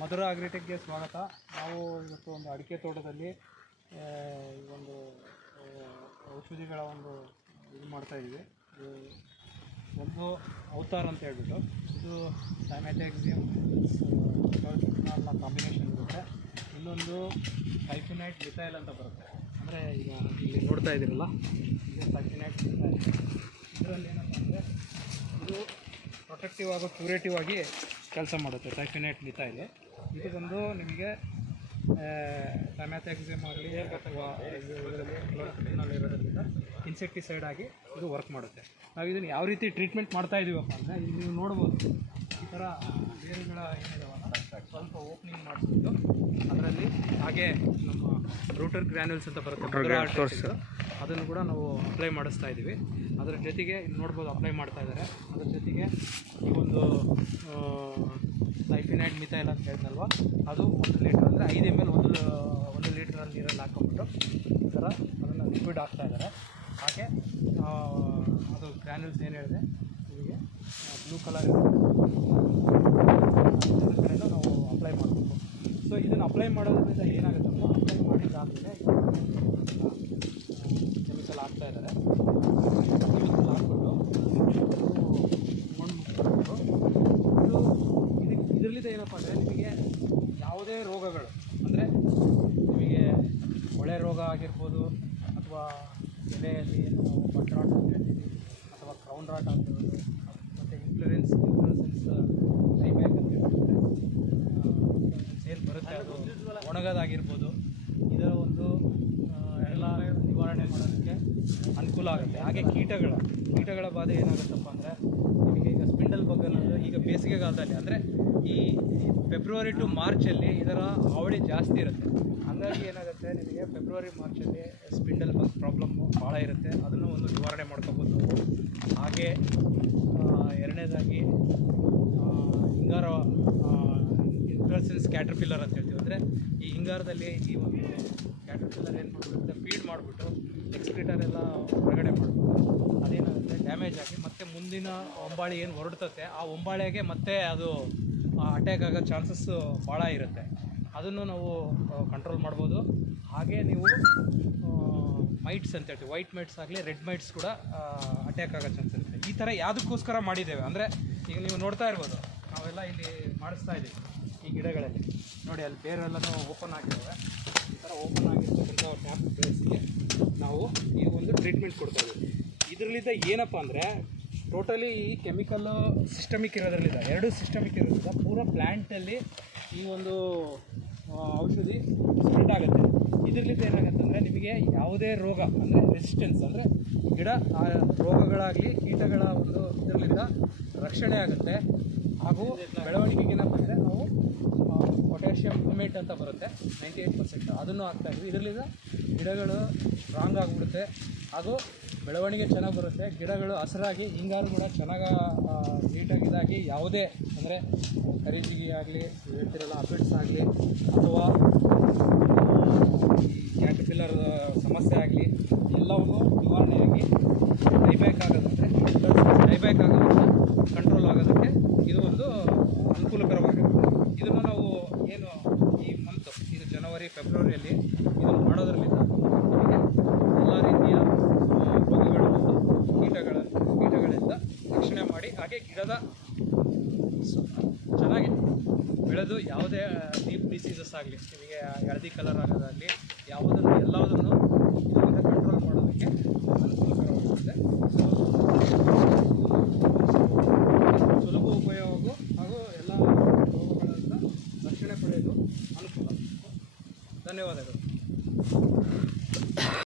ಮಧುರ ಅಗ್ರಿಟೆಕ್ಗೆ ಸ್ವಾಗತ. ನಾವು ಇವತ್ತು ಒಂದು ಅಡಿಕೆ ತೋಟದಲ್ಲಿ ಒಂದು ಔಷಧಿಗಳ ಇದು ಮಾಡ್ತಾಯಿದ್ವಿ. ಒಂದು ಅವತಾರ್ ಅಂತ ಹೇಳ್ಬಿಟ್ಟು, ಇದು ಥೈಮ್ಯಾಥೆಕ್ಸಿಯಮ್ ನ ಕಾಂಬಿನೇಷನ್ ಇರುತ್ತೆ. ಇನ್ನೊಂದು ಸೈಫಿನೈಟ್ ಮಿಥೈಲ್ ಅಂತ ಬರುತ್ತೆ. ಅಂದರೆ ಈಗ ಇಲ್ಲಿ ನೋಡ್ತಾ ಇದ್ದೀರಲ್ಲ, ಇದು ಸೈಫಿನೈಟ್ ಮಿಥೈಲ್. ಇದರಲ್ಲಿ ಏನಪ್ಪ ಅಂದರೆ ಇದು ಪ್ರೊಟೆಕ್ಟಿವ್ ಹಾಗೂ ಕ್ಯೂರೇಟಿವ್ ಆಗಿ ಕೆಲಸ ಮಾಡುತ್ತೆ. ಸೈಫಿನೈಟ್ ಮಿಥೈಲ್ ಇದು ಬಂದು ನಿಮಗೆ ಥೈಮ್ಯಾಥೆಕ್ಸಿಯಮ್ ಆಗಲಿ ಅಥವಾ ಇದರಲ್ಲಿ ಇರೋದ್ರಿಂದ ಇನ್ಸೆಕ್ಟಿಸೈಡ್ ಆಗಿ ಇದು ವರ್ಕ್ ಮಾಡುತ್ತೆ. ನಾವು ಇದನ್ನು ಯಾವ ರೀತಿ ಟ್ರೀಟ್ಮೆಂಟ್ ಮಾಡ್ತಾ ಇದ್ದೀವಪ್ಪ ಅಂದರೆ, ಇಲ್ಲಿ ನೀವು ನೋಡ್ಬೋದು ಈ ಥರ ಬೇರುಗಳ ಏನಿದಾವಲ್ಲ ಸ್ವಲ್ಪ ಓಪನಿಂಗ್ ಮಾಡಿಸ್ಬಿಟ್ಟು ಅದರಲ್ಲಿ ಹಾಗೆ ನಮ್ಮ ರೂಟರ್ ಗ್ರ್ಯಾನ್ಯೂಲ್ಸ್ ಅಂತ ಬರುತ್ತೆ, ಅದನ್ನು ಕೂಡ ನಾವು ಅಪ್ಲೈ ಮಾಡಿಸ್ತಾ ಇದ್ದೀವಿ. ಅದರ ಜೊತೆಗೆ ಇಲ್ಲಿ ನೋಡ್ಬೋದು ಅಪ್ಲೈ ಮಾಡ್ತಾ ಇದ್ದಾರೆ. ಅದ್ರ ಜೊತೆಗೆ ಈ ಒಂದು ಸೈಫಿನೈಟ್ ಮಿಥೈಲ್ ಅಂತ ಹೇಳ್ತಲ್ವ, ಅದು 1 ಲೀಟ್ರ್ ಅಂದರೆ 5 ml 1 ಲೀಟ್ರಲ್ಲಿ ನೀರಲ್ಲಿ ಹಾಕ್ಕೊಂಬಿಟ್ಟು ಈ ಥರ ಅದನ್ನು ಲಿಕ್ವಿಡ್ ಹಾಕ್ತಾ ಇದ್ದಾರೆ. ಹಾಗೆ ಅದು ಗ್ರ್ಯಾನ್ಯೂಲ್ಸ್ ಏನು ಹೇಳಿದೆ ನಿಮಗೆ ಬ್ಲೂ ಕಲರ್ ಕಡೆಯಿಂದ ನಾವು ಅಪ್ಲೈ ಮಾಡಬೇಕು. ಸೊ ಇದನ್ನು ಅಪ್ಲೈ ಮಾಡೋದ್ರಿಂದ ಏನಾಗುತ್ತಪ್ಪ, ಅಪ್ಲೈ ಮಾಡಿದ್ದಾದಮೇಲೆ ಕೆಮಿಕಲ್ ಹಾಕ್ತಾ ಇದ್ದಾರೆ. ಕೆಮಿಕಲ್ ಹಾಕ್ಬಿಟ್ಟು ಮಣ್ಣು ಮುಚ್ಚಿಬಿಟ್ಟು ಇದರಲ್ಲಿದೆ ಏನಪ್ಪ ಅಂದರೆ ನಿಮಗೆ ಯಾವುದೇ ರೋಗಗಳು ಅಂದರೆ ನಿಮಗೆ ಕೊಳೆ ರೋಗ ಆಗಿರ್ಬೋದು, ಅಥವಾ ಎಲೆಯಲ್ಲಿ ನಾವು ಬಟ್ ರಾಟ್ ಅಂತ ಹೇಳ್ತೀವಿ, ಅಥವಾ ಕ್ರೌನ್ ರಾಟ್ ಆಗಿರ್ಬೋದು, ಮತ್ತು ಇನ್ಫ್ಲೂರೆನ್ಸೆನ್ಸ್ ಟೈಬ್ಯಾಕ್ ಅಂತ ಹೇಳ್ತಾರೆ, ಏನು ಬರುತ್ತೆ ಅದು ಒಣಗೋದಾಗಿರ್ಬೋದು. ಇದರ ಒಂದು ಎಲ್ಲ ನಿವಾರಣೆ ಮಾಡೋದಕ್ಕೆ ಅನುಕೂಲ ಆಗುತ್ತೆ. ಹಾಗೆ ಕೀಟಗಳ ಬಾಧೆ ಏನಾಗುತ್ತಪ್ಪ ಅಂದರೆ ನಿಮಗೆ ಈಗ ಸ್ಪಿಂಡಲ್ ಬಗ್ ಅನ್ನೋದು ಈಗ ಬೇಸಿಗೆಗಾಲದಲ್ಲಿ ಅಂದರೆ ಈ ಫೆಬ್ರವರಿ ಟು ಮಾರ್ಚಲ್ಲಿ ಇದರ ಹಾವಳಿ ಜಾಸ್ತಿ ಇರುತ್ತೆ. ಹಾಗಾಗಿ ಏನಾಗುತ್ತೆ ನಿಮಗೆ ಫೆಬ್ರವರಿ ಮಾರ್ಚಲ್ಲಿ ಸ್ಪಿಂಡಲ್ ಬಗ್ ಪ್ರಾಬ್ಲಮ್ಮು ಭಾಳ ಇರುತ್ತೆ. ಅದನ್ನು ಒಂದು ನಿವಾರಣೆ ಮಾಡ್ಕೋಬೋದು. ಹಾಗೆ ಎರಡನೇದಾಗಿ ಹಿಂಗಾರ ಇನ್ಫ್ಲೂರೆನ್ಸೆನ್ಸ್ ಕ್ಯಾಟರ್ಪಿಲ್ಲರ್ ಅಂತ ಹೇಳ್ತೀವಿ. ಅಂದರೆ ಈ ಹಿಂಗಾರದಲ್ಲಿ ಈ ಒಂದು ಕ್ಯಾಟರ್ಪಿಲ್ಲರ್ ಏನು ಮಾಡಿಬಿಡುತ್ತೆ, ಫೀಡ್ ಮಾಡಿಬಿಟ್ಟು ಎಕ್ಸ್ಕ್ರೀಟರ್ ಎಲ್ಲ ಹೊರಗಡೆ ಮಾಡಿಬಿಟ್ಟು ಅದೇನಾಗುತ್ತೆ ಡ್ಯಾಮೇಜ್ ಆಗಿ ಮತ್ತೆ ಮುಂದಿನ ಒಂಬಾಳೆ ಏನು ಹೊರಡ್ತತೆ ಆ ಒಂಬಾಳೆಗೆ ಮತ್ತೆ ಅದು ಅಟ್ಯಾಕ್ ಆಗೋ ಚಾನ್ಸಸ್ಸು ಭಾಳ ಇರುತ್ತೆ. ಅದನ್ನು ನಾವು ಕಂಟ್ರೋಲ್ ಮಾಡ್ಬೋದು. ಹಾಗೆ ನೀವು ಮೈಟ್ಸ್ ಅಂತ ಹೇಳ್ತೀವಿ, ವೈಟ್ ಮೈಟ್ಸ್ ಆಗಲಿ ರೆಡ್ ಮೈಟ್ಸ್ ಕೂಡ ಅಟ್ಯಾಕ್ ಆಗೋ ಚಾನ್ಸ್ ಇರುತ್ತೆ. ಈ ಥರ ಯಾವುದಕ್ಕೋಸ್ಕರ ಮಾಡಿದ್ದೇವೆ ಅಂದರೆ, ಈಗ ನೀವು ನೋಡ್ತಾ ಇರ್ಬೋದು ನಾವೆಲ್ಲ ಇಲ್ಲಿ ಮಾಡಿಸ್ತಾ ಇದ್ದೀವಿ ಈ ಗಿಡಗಳಲ್ಲಿ ನೋಡಿ, ಅಲ್ಲಿ ಬೇರೆಲ್ಲನೂ ಓಪನ್ ಆಗಿದ್ದಾವೆ. ಈ ಥರ ಓಪನ್ ಆಗಿರ್ತಕ್ಕಂಥ ಟ್ಯಾಪ್ ಬೇಸಿಗೆ ನಾವು ಈ ಒಂದು ಟ್ರೀಟ್ಮೆಂಟ್ ಕೊಡ್ತಾ ಇದ್ದೀವಿ. ಇದರಲ್ಲಿದ್ದ ಏನಪ್ಪ ಅಂದರೆ ಟೋಟಲಿ ಈ ಕೆಮಿಕಲ್ಲು ಸಿಸ್ಟಮಿಕ್ ಇರೋದ್ರಲ್ಲಿದೆ, 2 ಸಿಸ್ಟಮಿಕ್ ಇರೋದ್ರಿಂದ ಪೂರ ಪ್ಲ್ಯಾಂಟಲ್ಲಿ ಈ ಒಂದು ಔಷಧಿ ಸ್ಪ್ರೆಡ್ ಆಗುತ್ತೆ. ಇದರಲ್ಲಿದ್ದ ಏನಾಗುತ್ತೆ ಅಂದರೆ ನಿಮಗೆ ಯಾವುದೇ ರೋಗ ಅಂದರೆ ರೆಸಿಸ್ಟೆನ್ಸ್ ಅಂದರೆ ಗಿಡ ಆ ರೋಗಗಳಾಗಲಿ ಕೀಟಗಳ ಒಂದು ಇದರಲ್ಲಿಂದ ರಕ್ಷಣೆ ಆಗುತ್ತೆ. ಹಾಗೂ ಬೆಳವಣಿಗೆಗೆ ಏನಪ್ಪ ಅಂದರೆ ನಾವು ಪೊಟ್ಯಾಷಿಯಮ್ ಕ್ರೋಮೇಟ್ ಅಂತ ಬರುತ್ತೆ 98%, ಅದನ್ನು ಹಾಕ್ತಾಯಿದ್ವಿ. ಇದರಲ್ಲಿಂದ ಗಿಡಗಳು ಸ್ಟ್ರಾಂಗ್ ಆಗಿಬಿಡುತ್ತೆ ಹಾಗೂ ಬೆಳವಣಿಗೆ ಚೆನ್ನಾಗಿ ಬರುತ್ತೆ. ಗಿಡಗಳು ಹಸಿರಾಗಿ ಹಿಂಗಾರು ಕೂಡ ಚೆನ್ನಾಗಿ ನೀಟಾಗಿ ಇದಾಗಿ ಯಾವುದೇ ಅಂದರೆ ಕರಿಜಿಗಿ ಆಗಲಿ ಹೇಳ್ತಿರಲ್ಲ ಅಪಿಡ್ಸ್ ಆಗಲಿ ಅಥವಾ ಈ ಕ್ಯಾಟರ್ಪಿಲ್ಲರ್ ಸಮಸ್ಯೆ ಆಗಲಿ ಎಲ್ಲವನ್ನೂ ನಿವಾರಣೆಯಾಗಿ ಟೈಬ್ಯಾಕ್ ಆಗೋದಂದರೆ ಕಂಟ್ರೋಲ್ ಆಗೋದಕ್ಕೆ ಇದು ಒಂದು ಅನುಕೂಲಕರವಾಗಿರುತ್ತೆ. ಇದನ್ನು ನಾವು ಏನು ಈ ಮಂತ್ ಇದು ಜನವರಿ ಫೆಬ್ರವರಿಯಲ್ಲಿ ಇದನ್ನು ಮಾಡೋದ್ರಲ್ಲಿಂದ ನಮಗೆ ಎಲ್ಲ ರೀತಿಯ ರೋಗಗಳು ಮತ್ತು ಕೀಟಗಳಿಂದ ರಕ್ಷಣೆ ಮಾಡಿ ಹಾಗೆ ಗಿಡದ ಚೆನ್ನಾಗಿ ಬೆಳೆದು ಯಾವುದೇ ಡೀಪ್ ಡಿಸೀಸಸ್ ಆಗಲಿ ನಿಮಗೆ ಹಳದಿ ಕಲರ್ ಆಗೋದಾಗಲಿ ಎಲ್ಲದನ್ನು ಇದರಿಂದ ಕಂಟ್ರೋಲ್ ಮಾಡೋದಕ್ಕೆ ಅನುಕೂಲಕರವಾಗುತ್ತೆ. ಸುಲಭ ಉಪಯೋಗ ಹಾಗೂ ಎಲ್ಲ ರೋಗಗಳಿಂದ ರಕ್ಷಣೆ ಪಡೆಯಲು ಅನುಕೂಲ. ಧನ್ಯವಾದಗಳು.